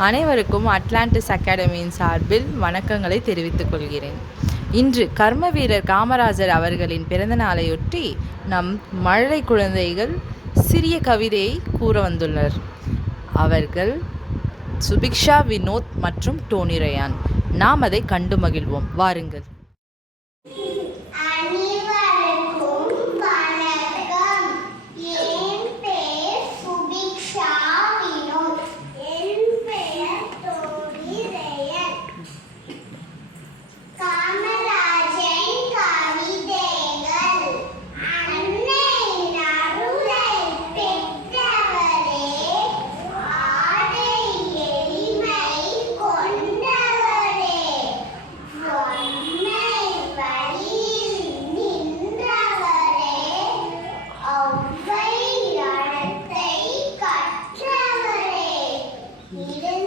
அனைவருக்கும் அட்லாண்டிஸ் அகாடமியின் சார்பில் வணக்கங்களை தெரிவித்துக் கொள்கிறேன். இன்று கர்ம வீரர் காமராஜர் அவர்களின் பிறந்த நாளையொட்டி நம் மழலை குழந்தைகள் சிறிய கவிதையை கூற வந்துள்ளனர். அவர்கள் சுபிக்ஷா, வினோத் மற்றும் டோனி ரயான். நாம் அதை கண்டு மகிழ்வோம். வாருங்கள். Needed